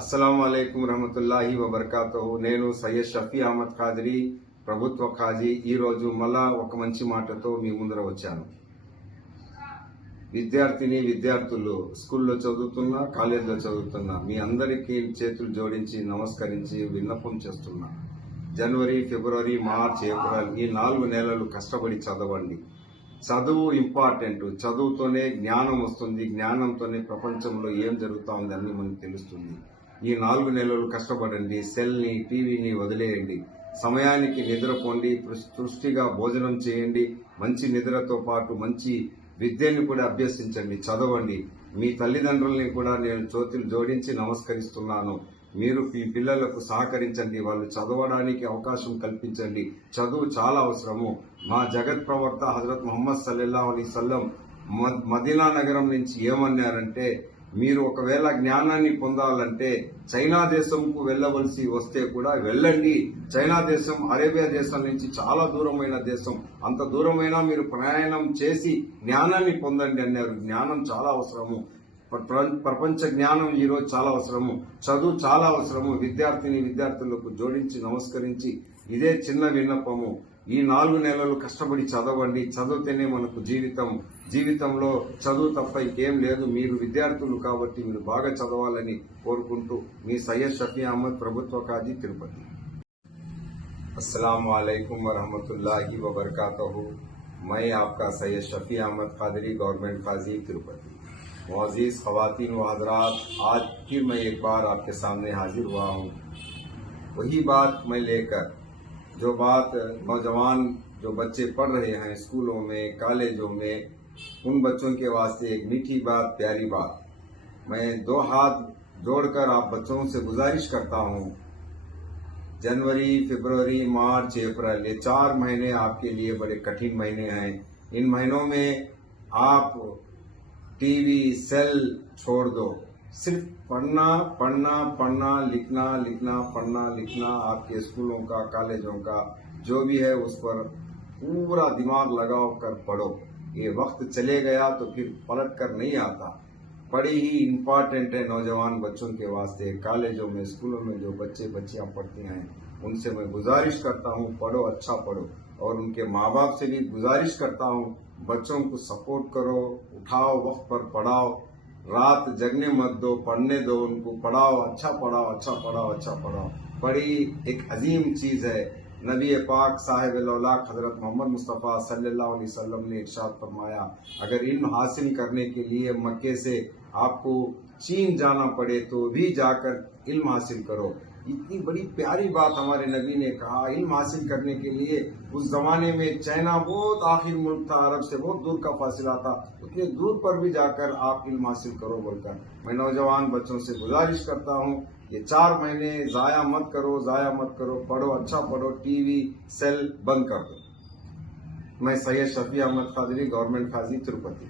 అస్సలాము అలైకుం రహమతుల్లాహి వబర్కాతుహు. నేను సయ్యద్ షఫీ అహ్మద్ ఖాదరీ, ప్రభుత్వ ఖాజీ. ఈరోజు మళ్ళా ఒక మంచి మాటతో మీ ముందర వచ్చాను. విద్యార్థులు స్కూల్లో చదువుతున్నా, కాలేజీలో చదువుతున్నా మీ అందరికీ చేతులు జోడించి నమస్కరించి విన్నపం చేస్తున్నా. జనవరి, ఫిబ్రవరి, మార్చ్, ఏప్రిల్ ఈ 4 నెలలు కష్టపడి చదవండి. చదువు ఇంపార్టెంట్. చదువుతోనే జ్ఞానం వస్తుంది. జ్ఞానంతోనే ప్రపంచంలో ఏం జరుగుతా ఉంది అన్ని మనకు తెలుస్తుంది. ఈ 4 నెలలు కష్టపడండి. సెల్ని, టీవీని వదిలేయండి. సమయానికి నిద్రపోండి. సృష్టిగా భోజనం చేయండి. మంచి నిద్రతో పాటు మంచి విద్యని కూడా అభ్యసించండి. చదవండి. మీ తల్లిదండ్రుల్ని కూడా నేను చేతులు జోడించి నమస్కరిస్తున్నాను. మీరు మీ పిల్లలకు సహకరించండి. వాళ్ళు చదవడానికి అవకాశం కల్పించండి. చదువు చాలా అవసరము. మా జగత్ ప్రవక్త హజరత్ ముహమ్మద్ సల్లల్లాహు అలైహి వసల్లం మదీనా నగరం నుంచి ఏమన్నారంటే, మీరు ఒకవేళ జ్ఞానాన్ని పొందాలంటే చైనా దేశంకు వెళ్ళవలసి వస్తే కూడా వెళ్ళండి. చైనా దేశం అరేబియా దేశం నుంచి చాలా దూరమైన దేశం. అంత దూరమైనా మీరు ప్రయాణం చేసి జ్ఞానాన్ని పొందండి అన్నారు. జ్ఞానం చాలా అవసరము. ప్రపంచ జ్ఞానం ఈరోజు చాలా అవసరము. చదువు చాలా అవసరము. విద్యార్థులకు జోడించి నమస్కరించి ఇదే చిన్న విన్నపము. ఈ 4 నెలలు కష్టపడి చదవండి. చదివితేనే మనకు జీవితంలో చదువు తప్ప ఇంకేం లేదు. మీరు విద్యార్థులు కాబట్టి మీరు బాగా చదవాలని కోరుకుంటూ మీ సయ్యద్ షఫీ అహ్మద్, ప్రభుత్వ ఖాజీ, తిరుపతి. अस्सलाम वालेकुम वरहमतुल्लाहि वबरकातुहू। मैं आपका सैयद शफी अहमद खादरी, गवर्नमेंट काजी, तिरुपति। मुअज़्ज़िज़ ख़वातीन व हज़रात, आज फिर मैं एक बार आपके सामने हाजिर हुआ हूँ। वही बात मैं लेकर, जो बात नौजवान जो बच्चे पढ़ रहे हैं स्कूलों में, कॉलेजों में, उन बच्चों के वास्ते एक मीठी बात, प्यारी बात। मैं 2 हाथ जोड़कर आप बच्चों से गुजारिश करता हूँ, जनवरी, फरवरी, मार्च, अप्रैल ये 4 महीने आपके लिए बड़े कठिन महीने हैं। इन महीनों में आप टीवी, सेल छोड़ दो। सिर्फ पढ़ना, लिखना। आपके स्कूलों का, कॉलेजों का जो भी है उस पर पूरा दिमाग लगाओ कर पढ़ो। ये वक्त चले गया तो फिर पलट कर नहीं आता। बड़ी ही इम्पॉर्टेंट है नौजवान बच्चों के वास्ते। कॉलेजों में, स्कूलों में जो बच्चियां पढ़ती हैं उनसे मैं गुजारिश करता हूँ, पढ़ो, अच्छा पढ़ो। और उनके माँ बाप से भी गुजारिश करता हूँ, बच्चों को सपोर्ट करो, उठाओ, वक्त पर पढ़ाओ, रात जगने मत दो, पढ़ने दो उनको, पढ़ाओ, अच्छा पढ़ाओ। बड़ी एक अजीम चीज है। नबी पाक साहिब लौलाक हजरत मोहम्मद मुस्तफ़ा सल्लल्लाहु अलैहि वसल्लम ने इरशाद फरमाया, अगर इल्म हासिल करने के लिए मक्के से आपको चीन जाना पड़े तो भी जाकर इल्म हासिल करो। इतनी बड़ी प्यारी बात हमारे नबी ने कहा। इल्म हासिल करने के लिए उस जमाने में चाइना बहुत आखिर मुल्क था, अरब से बहुत दूर का फासिला था, उतने दूर पर भी जाकर आप इल्म हासिल करो बोलकर मैं नौजवान बच्चों से गुजारिश करता हूँ, ये 4 महीने जाया मत करो, पढ़ो, अच्छा पढ़ो, टीवी, सेल बंद कर दो। मैं सैयद शफी अहमद खादरी, गवर्नमेंट काजी, तिरुपति।